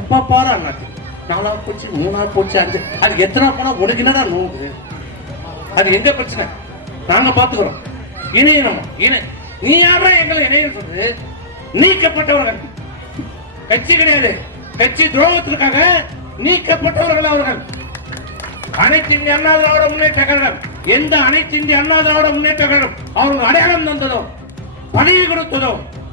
எப்ப பாரு அண்ணாச்சி 4 போச்சு 3 போச்சு 5 அது எத்தனை போனா உனக்கு என்னடா நோவுது? அது எங்க பிரச்சனை? நாங்க பாத்துக்கிறோம். இணையணும் நீ யாரா எங்களை இணையம் சொல்றது? நீக்கப்பட்டவர்கள் கட்சி கிடையாது, கட்சி துரோகத்திற்காக நீக்கப்பட்டவர்கள் அவர்கள். அனைத்து இந்திய அண்ணா திராவிட முன்னேற்ற கழகம், எந்த அனைத்து இந்திய அண்ணா திராவிட முன்னேற்ற கழகம் அவர்கள் அடையாளம் தந்ததோ, பதவி கொடுத்ததோ,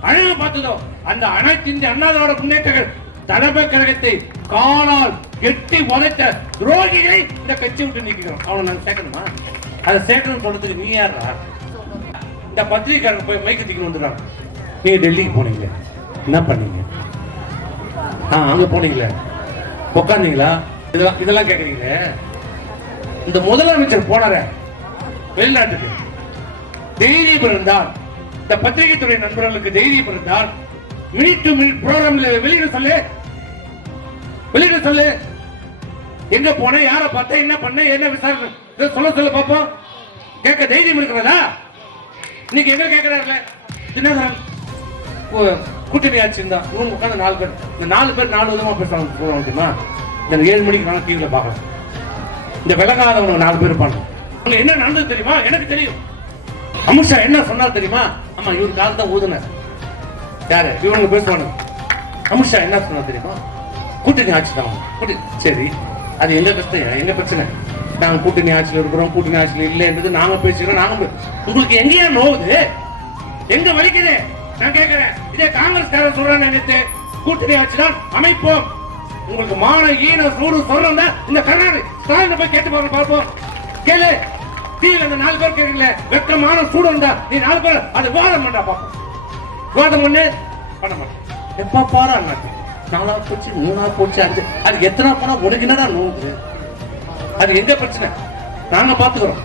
அழகு பார்த்ததோ, அந்த அனைத்து இந்திய அண்ணா திராவிட முன்னேற்ற தலைமை கழகத்தை காலால் எட்டி உதைத்த துரோகிகளை இந்த கட்சி விட்டு நீக்கிறோம். அவனை நாங்க சேர்க்கணுமா? அதை சேர்க்கணும் சொல்றதுக்கு நீ யாரா? இந்த பத்திரிகைக்காரங்க போய் மைக்கு தூக்கிட்டு வந்துடுறாங்க. நீங்க டெல்லிக்கு போனீங்க, என்ன பண்ணீங்க? அங்க போனீங்களே, உட்காந்தீங்களா? இதெல்லாம் கேக்குறீங்களே. இந்த முதலமைச்சர் போனார வெளிநாட்டுக்கு, தைரியம் இருந்தால், இந்த பத்திரிகை துறை நண்பர்களுக்கு தைரியம் இருந்தால் மினிட் டு மினிட் ப்ரோக்ராம்ல வெளியிட சொல்லு. எங்க போன, யார பார்த்த, என்ன பண்ண, என்ன விசாரணை சொல்ல பாப்போம். கேட்க தைரியம் இருக்கிறதா? இன்னைக்கு எங்க கேட்கிறாருல தினகரன் கூட்டணி ஆட்சி இருந்தா இவங்க உட்காந்து 4 பேர், இந்த 4 பேர் 4 விதமா பேசுறாங்க தெரியுமா? இந்த 7 மணிக்கு நான் டிவில பார்க்கலாம். இந்த விலகாதவங்க 4 பேர் இருப்பாங்க. என்ன நடந்தது தெரியுமா? எனக்கு தெரியும். அமித்ஷா என்ன சொன்னார் தெரியுமா? ஆமா, இவரு கால் தான் ஊதுன யாரு இவனுங்க பேசுவானுங்க. அமித்ஷா என்ன சொன்னார் தெரியுமா? கூட்டணி ஆட்சி தான். சரி, அது எங்க கஷ்டம், எங்க பிரச்சனை? நாங்க கூட்டணி ஆட்சியில் இருக்கிறோம், கூட்டணி ஆட்சியில் இல்லைன்றது நாங்க பேசிக்கிறோம். நாங்க உங்களுக்கு எங்கேயா நோவுது, எங்க வலிக்குது நான் கேட்கிறேன். இதே காங்கிரஸ் சொல்றாங்க, நினைத்து கூட்டணி ஆட்சி தான் அமைப்போம். உங்களுக்கு மான ஈன சூடு சொல்றோம். இந்த கருணாநிதி ஸ்டாலின் போய் கேட்டு பாருங்க, பார்ப்போம். கேளு, தீவிர அந்த 4 பேர் கேட்கல, வெக்கமான சூடு இருந்தா நீ 4 பேர் அது விவாதம் பண்ணா பார்ப்போம். விவாதம் பண்ண மாட்டேன். எப்ப பாரு அண்ணாச்சி 4 போச்சு 3 போச்சு 5 அது எத்தனை போனா உனக்கு என்னடா நோவுது? அது எங்க பிரச்சனை? நாங்க பாத்துக்கிறோம்.